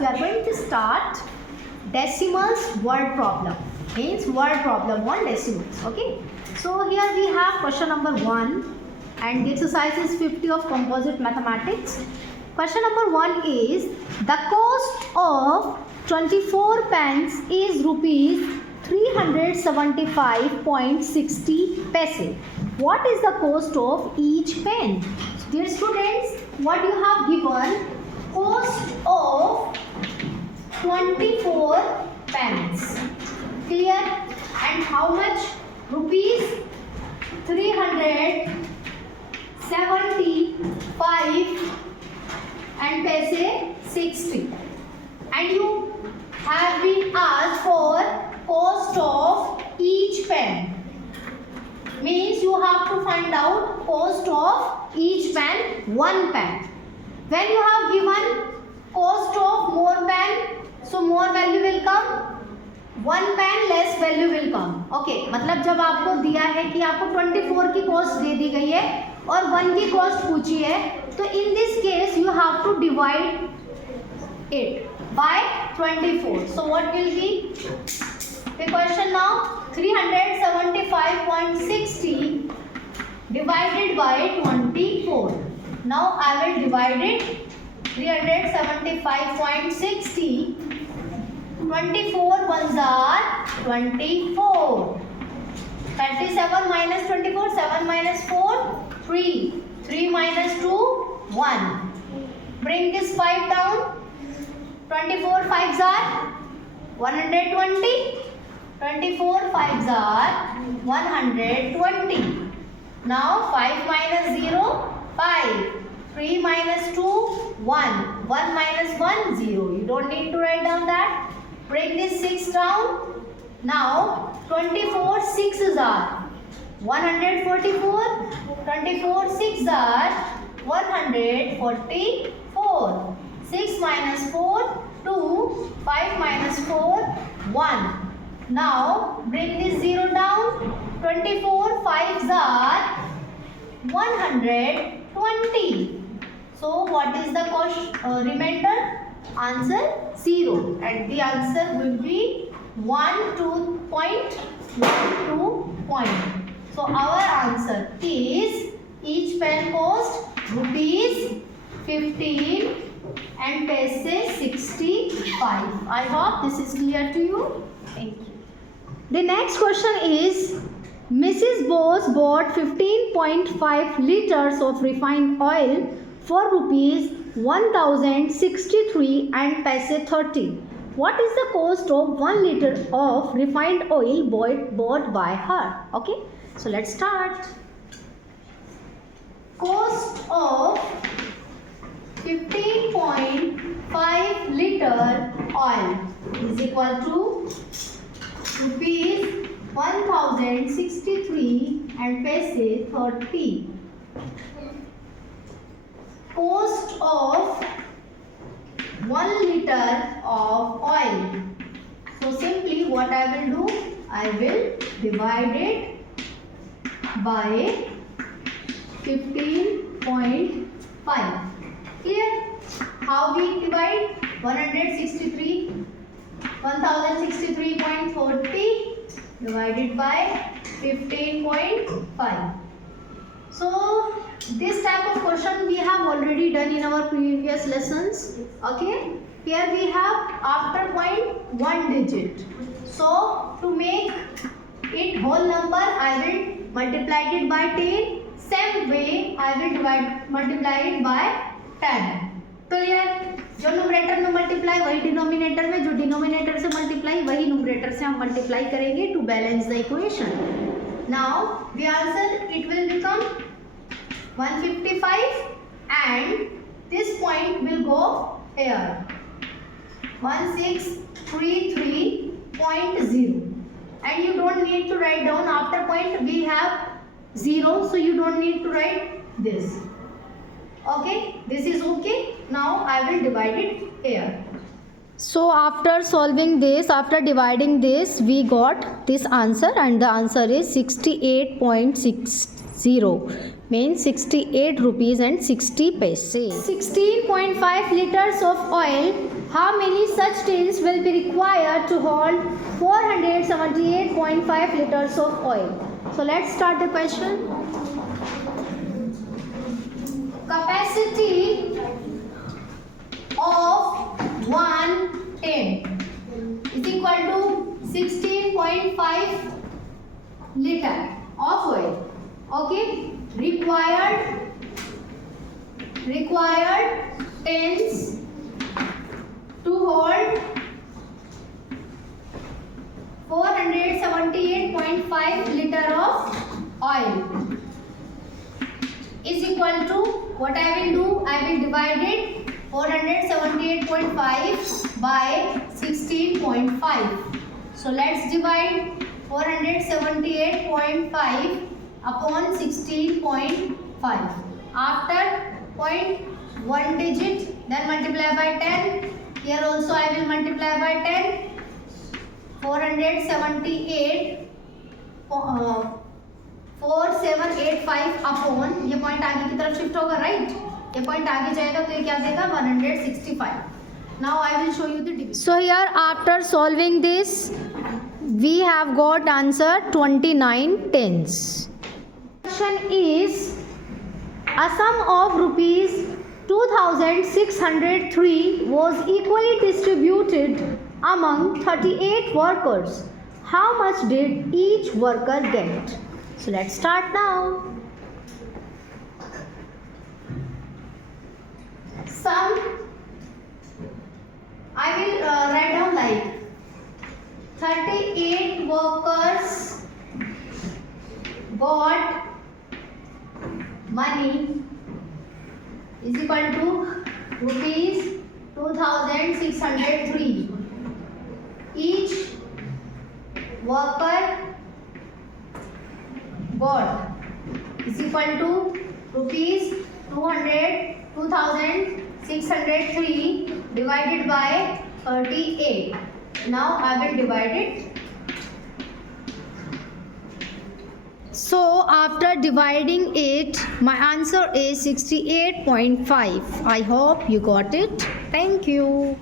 we are going to start decimals word problem. Means word problem on decimals. Okay. So here we have question number 1 and the exercise is 50 of composite mathematics. Question number 1 is the cost of 24 pence is rupees 375.60 paise. What is the cost of each pen? Dear students, what you have given cost of 24 pence. Clear? And how much? Rupees 375 and paise 60. And you have been asked for cost of each pen. Means you have to find out cost of each pen, one pen. When you have given cost of more pen, so more value will come, one pen less value will come. Okay, मतलब जब आपको दिया है कि आपको 24 की cost दे दी गई है और 1 की कॉस्ट पूछी है, तो in this case you have to divide it by 24. So what will be the question now? 375.60 divided by 24. Now I will divide it. 375.60. 24 ones are 24. 37 minus 24. 7 minus 4. 3. 3 minus 2. 1. Bring this 5 down. 24 5s are 120. 24 5s are 120. Now 5 minus 0, 5. 3 minus 2, 1. 1 minus 1, 0. You don't need to write down that. Bring this 6 down. Now 24 6s are 144. 24 6s are 144. 6 minus 4, 2. 5 minus 4, 1. Now bring this 0 down. 24 5s are 120. So what is the remainder? Answer 0. And the answer will be 1 2 point 1 2 point. So our answer is each pen cost rupees 15 and paise 65. I hope this is clear to you. Thank you. The next question is Mrs. Bose bought 15.5 liters of refined oil for rupees 1063 and paise 30. What is the cost of 1 liter of refined oil bought by her? Okay, so let's start. Cost of 15.5 liter oil is equal to rupees 1063 and paise 30. Cost of 1 liter of oil. So simply what I will do, I will divide it by 15.5. Clear? How we divide? 1063.40 divided by 15.5. So this type of question we have already done in our previous lessons. Okay, here we have after point 1 digit. So to make it whole number, I will multiply it by 10. Same way I will multiply it by 10. Clear? जो numerator में multiply वही denominator में, जो denominator से multiply वही numerator से हम multiply करेंगे to balance the equation. Now the answer it will become 155 and this point will go here 1633.0 and you don't need to write down after point we have 0, so you don't need to write this. Okay, this is okay. Now I will divide it here. So after solving this, after dividing this, we got this answer and the answer is 68.60 means 68 rupees and 60 paise. 16.5 liters of oil How many such tins will be required to hold 478.5 liters of oil? So let's start the question. Capacity of one tin is equal to 16.5 liter of oil. Okay, required tins to hold 478.5 liter of oil is equal to, what I will do, I will divide it 478.5 by 16.5. So let's divide 478.5 upon 16.5. After 0.1 digit, then multiply by 10. Here also I will multiply by 10. 478 4785 upon, ये point आगे की तरफ shift होगा, right? ये point आगे जाएगा तो ये क्या देगा 165. Now I will show you the division. So here after solving this we have got answer 29 tens. Question is a sum of rupees 2603 was equally distributed among 38 workers. How much did each worker get? So let's start now. Sum, I will write down like 38 workers got money is equal to rupees 2603. Each worker got is equal to rupees 2603 divided by 38. Now I will divide it. So after dividing it, my answer is 68.5. I hope you got it. Thank you.